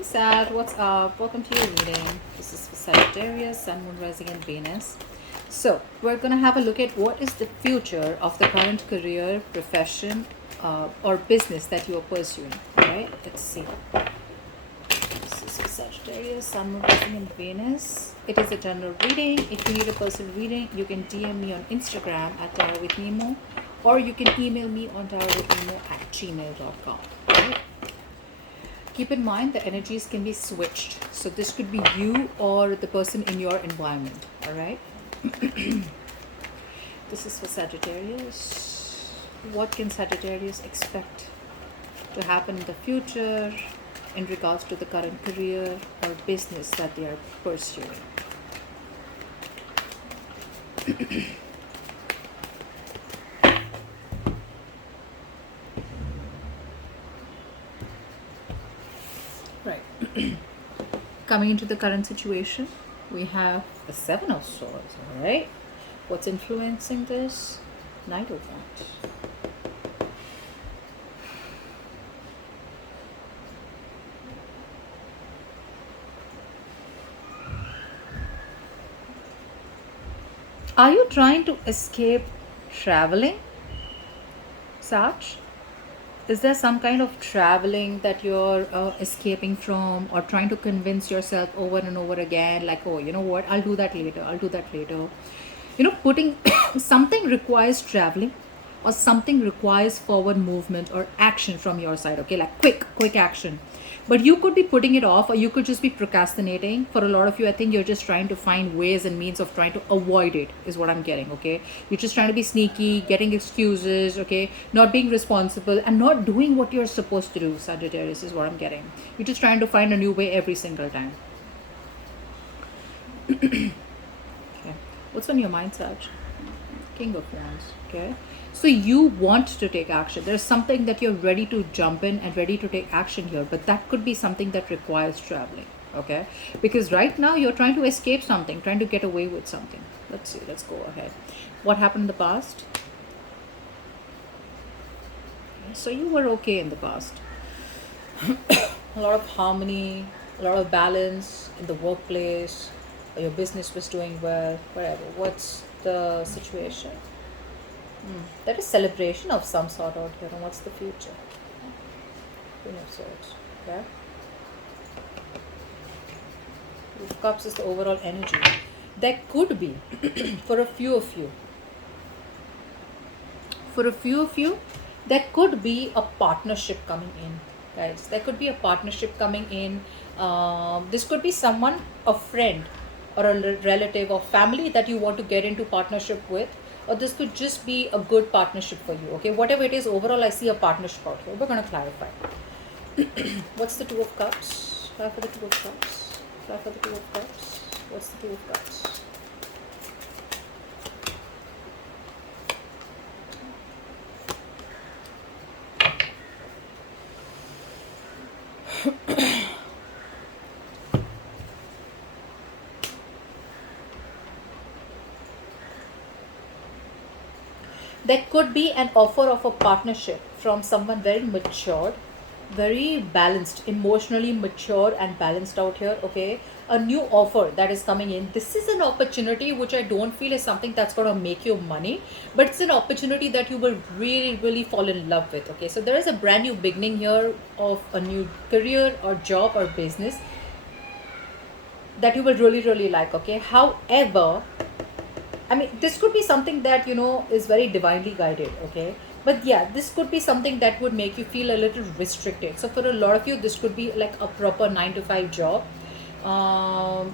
Hey Sag, what's up? Welcome to your reading. This is for Sagittarius, Sun, Moon, Rising, and Venus. So, we're going to have a look at what is the future of the current career, profession, or business that you are pursuing. Alright, let's see. This is for Sagittarius, Sun, Moon, Rising, and Venus. It is a general reading. If you need a personal reading, you can DM me on Instagram at Tarot with Nemo, or you can email me on tarotwithnemo@gmail.com. Right? Keep in mind the energies can be switched. So this could be you or the person in your environment. All right. This is for Sagittarius. What can Sagittarius expect to happen in the future in regards to the current career or business that they are pursuing? Right. Coming into the current situation, we have the Seven of Swords, all right? What's influencing this? Knight of Wands. Are you trying to escape traveling, Sach? Is there some kind of traveling that you're escaping from, or trying to convince yourself over and over again, like, oh, you know what, I'll do that later, I'll do that later? Putting something requires traveling, or something requires forward movement or action from your side, okay, like quick action. But you could be putting it off, or you could just be procrastinating. For a lot of you, I think you're just trying to find ways and means of trying to avoid it, is what I'm getting, okay? You're just trying to be sneaky, getting excuses, okay, not being responsible and not doing what you're supposed to do. Sagittarius, is what I'm getting. You're just trying to find a new way every single time. Okay, what's on your mind, Sag? King of Wands. Okay, so you want to take action. There's something that you're ready to jump in and ready to take action here, but that could be something that requires traveling. Okay, because right now you're trying to escape something, trying to get away with something. Let's see, let's go ahead. What happened in the past? Okay, so you were okay in the past. A lot of harmony, a lot of balance in the workplace, your business was doing well, whatever. What's the situation? There is celebration of some sort out here. And what's the future? Queen of Swords. Okay. Two of Cups is the overall energy. There could be, for a few of you, there could be a partnership coming in, guys. There could be a partnership coming in. This could be someone, a friend, or a relative or family that you want to get into partnership with, or this could just be a good partnership for you. Okay, whatever it is, overall, I see a partnership out here. We're going to clarify. What's the Two of Cups? Try for the Two of Cups. Try for the Two of Cups. What's the Two of Cups? There could be an offer of a partnership from someone very matured, very balanced, emotionally mature and balanced out here. Okay, a new offer that is coming in. This is an opportunity which I don't feel is something that's going to make you money, but it's an opportunity that you will really fall in love with. Okay, so there is a brand new beginning here of a new career or job or business that you will really like. Okay, however, I mean, this could be something that, is very divinely guided, okay? But yeah, this could be something that would make you feel a little restricted. So for a lot of you, this could be like a proper 9 to 5 job. I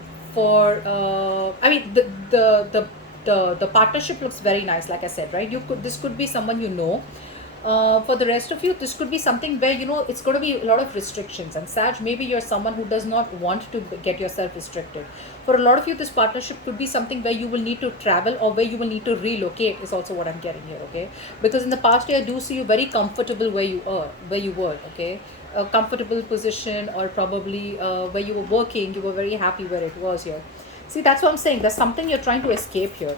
mean, the partnership looks very nice, like I said, right? This could be someone you know. For the rest of you, this could be something where it's going to be a lot of restrictions. And Sag, maybe you're someone who does not want to get yourself restricted. For a lot of you, this partnership could be something where you will need to travel or where you will need to relocate, is also what I'm getting here. Okay, because in the past year, I do see you very comfortable where you were. Okay, a comfortable position, or probably where you were working, you were very happy where it was here. See, that's what I'm saying. There's something you're trying to escape here.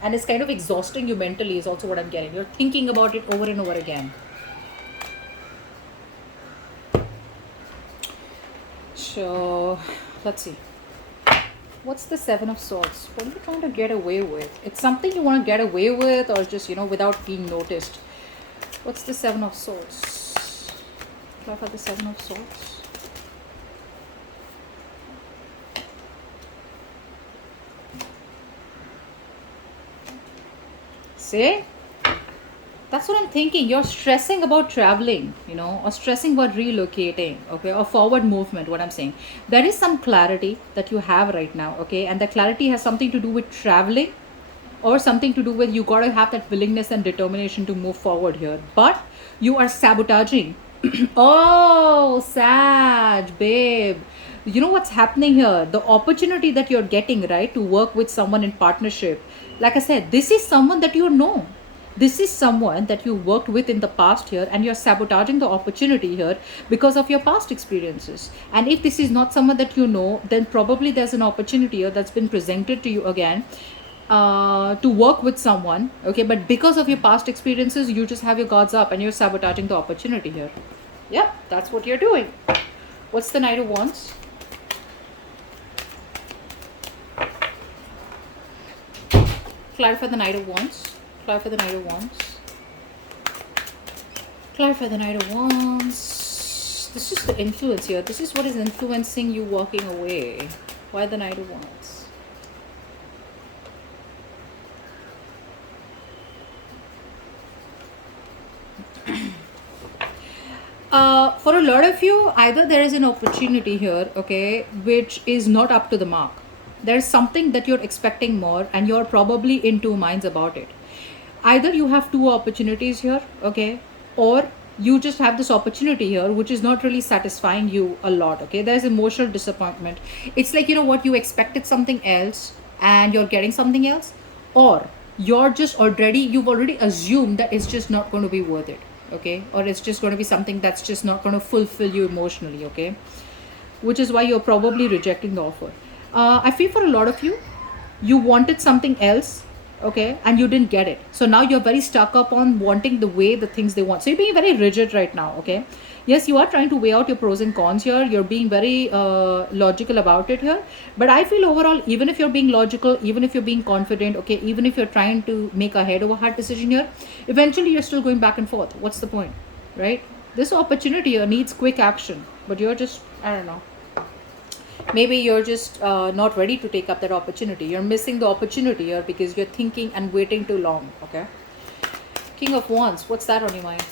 And it's kind of exhausting you mentally, is also what I'm getting. You're thinking about it over and over again. So let's see. What's the Seven of Swords? What are you trying to get away with? It's something you want to get away with, or just, without being noticed. What's the Seven of Swords? Clarify the Seven of Swords. See? That's what I'm thinking. You're stressing about traveling, or stressing about relocating, okay, or forward movement, what I'm saying. There is some clarity that you have right now, okay, and the clarity has something to do with traveling, or something to do with you got to have that willingness and determination to move forward here. But you are sabotaging. Oh, Sag, babe. You know what's happening here? The opportunity that you're getting, right, to work with someone in partnership. Like I said, this is someone that you know. This is someone that you worked with in the past here, and you're sabotaging the opportunity here because of your past experiences. And if this is not someone that you know, then probably there's an opportunity here that's been presented to you again, to work with someone, okay, but because of your past experiences, you just have your guards up and you're sabotaging the opportunity here. Yep, that's what you're doing. What's the Knight of Wands? Clarify the Knight of Wands. Clarify the Knight of Wands. Clarify the Knight of Wands. This is the influence here. This is what is influencing you walking away. Why the Knight of Wands? For a lot of you, either there is an opportunity here, okay, which is not up to the mark. There's something that you're expecting more, and you're probably in two minds about it. Either you have two opportunities here, okay, or you just have this opportunity here which is not really satisfying you a lot, okay. There's emotional disappointment. It's like, what, you expected something else and you're getting something else, or you've already assumed that it's just not going to be worth it, okay, or it's just going to be something that's just not going to fulfill you emotionally, okay, which is why you're probably rejecting the offer. I feel for a lot of you, you wanted something else, okay, and you didn't get it, so now you're very stuck up on wanting the things they want, so you're being very rigid right now, okay. Yes, you are trying to weigh out your pros and cons here, you're being very logical about it here, but I feel overall, even if you're being logical, even if you're being confident, okay, even if you're trying to make a head over heart decision here, eventually you're still going back and forth. What's the point, right? This opportunity here needs quick action, but you're just, I don't know, maybe you're just not ready to take up that opportunity. You're missing the opportunity here because you're thinking and waiting too long, okay. King of Wands, what's that on your mind?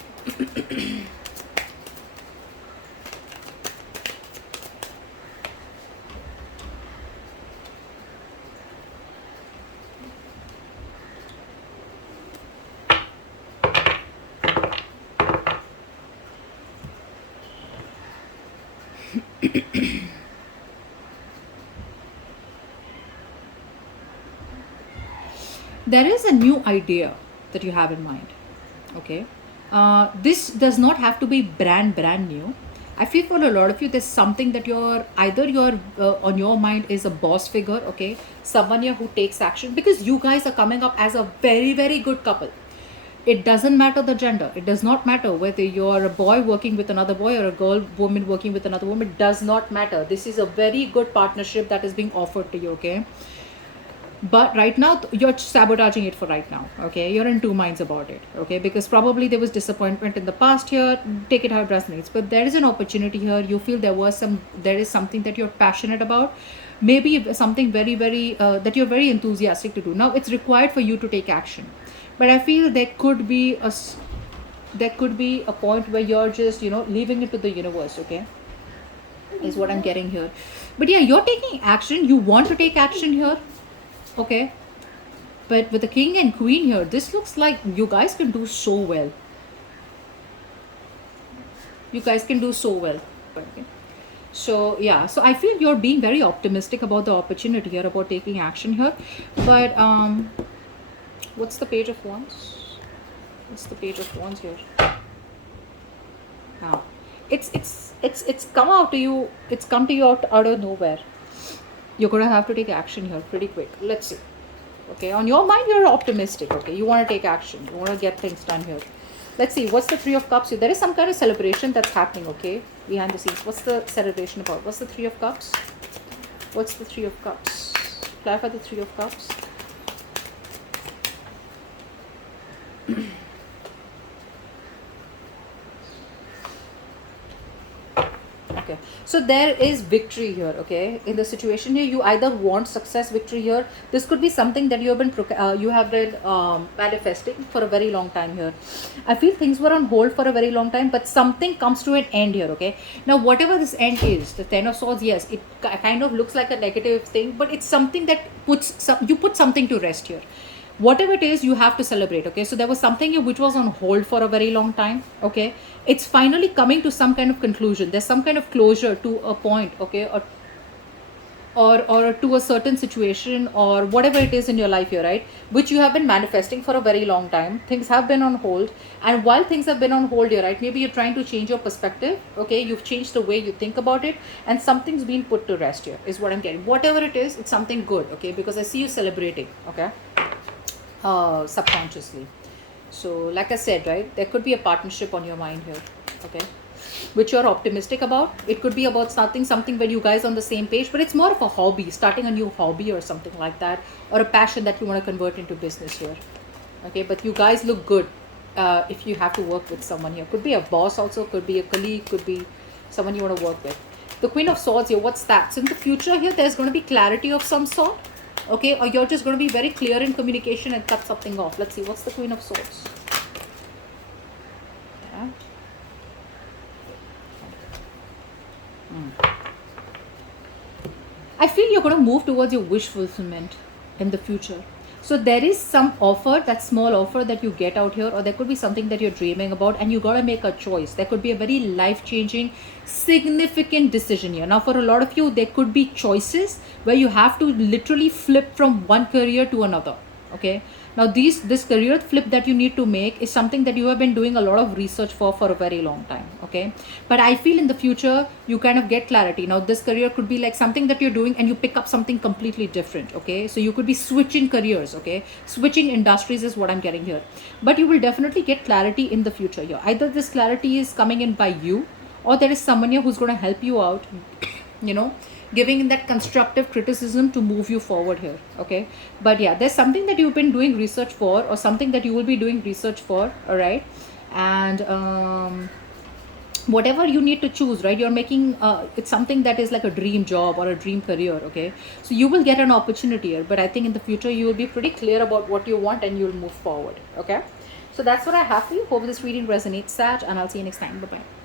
There is a new idea that you have in mind, okay. This does not have to be brand new. I feel for a lot of you, there's something that you're on your mind is a boss figure, okay, someone here who takes action, because you guys are coming up as a very, very good couple. It doesn't matter the gender. It does not matter whether you're a boy working with another boy or a woman working with another woman. It does not matter. This is a very good partnership that is being offered to you, okay. But right now, you're sabotaging it for right now, okay. You're in two minds about it, okay, because probably there was disappointment in the past here. Take it how it resonates, but there is an opportunity here. You feel there is something that you're passionate about, maybe something very, very that you're very enthusiastic to do. Now it's required for you to take action, but I feel there could be a point where you're just leaving it to the universe, okay, is what I'm getting here. But yeah, you're taking action. You want to take action here, okay, but with the king and queen here, this looks like you guys can do so well. You guys can do so well, okay. So yeah, so I feel you're being very optimistic about the opportunity here, about taking action here. But what's the Page of Wands? What's the Page of Wands here? Now it's come out to you. It's come to you out of nowhere. You're going to have to take action here pretty quick. Let's see. Okay, on your mind, you're optimistic. Okay, you want to take action. You want to get things done here. Let's see. What's the Three of Cups here? There is some kind of celebration that's happening. Okay, behind the scenes? What's the celebration about? What's the Three of Cups? What's the Three of Cups? Clarify the Three of Cups. Okay, so there is victory here. Okay, in the situation here, you either want success, victory here. This could be something that you have been manifesting for a very long time here. I feel things were on hold for a very long time, but something comes to an end here. Okay, now whatever this end is, the Ten of Swords, yes, it kind of looks like a negative thing, but it's something that you put something to rest here. Whatever it is, you have to celebrate. Okay, so there was something here which was on hold for a very long time. Okay, it's finally coming to some kind of conclusion. There's some kind of closure to a point. Okay, or to a certain situation, or whatever it is in your life here, right, which you have been manifesting for a very long time. Things have been on hold, and while things have been on hold here, right, maybe you're trying to change your perspective. Okay, you've changed the way you think about it, and something's been put to rest here, is what I'm getting. Whatever it is, it's something good. Okay, because I see you celebrating. Okay, subconsciously. So like I said, right, there could be a partnership on your mind here. Okay, which you're optimistic about. It could be about something where you guys on the same page, but it's more of a hobby, starting a new hobby or something like that, or a passion that you want to convert into business here. Okay, but you guys look good. If you have to work with someone here, could be a boss also, could be a colleague, could be someone you want to work with. The Queen of Swords here, what's that? So in the future here, there's going to be clarity of some sort. Okay, or you're just going to be very clear in communication and cut something off. Let's see, what's the Queen of Swords? Yeah. I feel you're going to move towards your wish fulfillment in the future. So there is some offer, that small offer that you get out here, or there could be something that you're dreaming about, and you got to make a choice. There could be a very life-changing, significant decision here. Now, for a lot of you, there could be choices where you have to literally flip from one career to another. Okay, now this career flip that you need to make is something that you have been doing a lot of research for a very long time. Okay, but I feel in the future you kind of get clarity. Now this career could be like something that you're doing and you pick up something completely different. Okay, so you could be switching careers. Okay, switching industries is what I'm getting here, but you will definitely get clarity in the future here. Either this clarity is coming in by you, or there is someone here who's going to help you out, you know, giving in that constructive criticism to move you forward here. Okay, but yeah, there's something that you've been doing research for, or something that you will be doing research for. All right, and whatever you need to choose, right, you're making it's something that is like a dream job or a dream career. Okay, so you will get an opportunity here, but I think in the future you will be pretty clear about what you want and you'll move forward. Okay, so that's what I have for you. Hope this reading resonates, Sag, and I'll see you next time. Bye bye.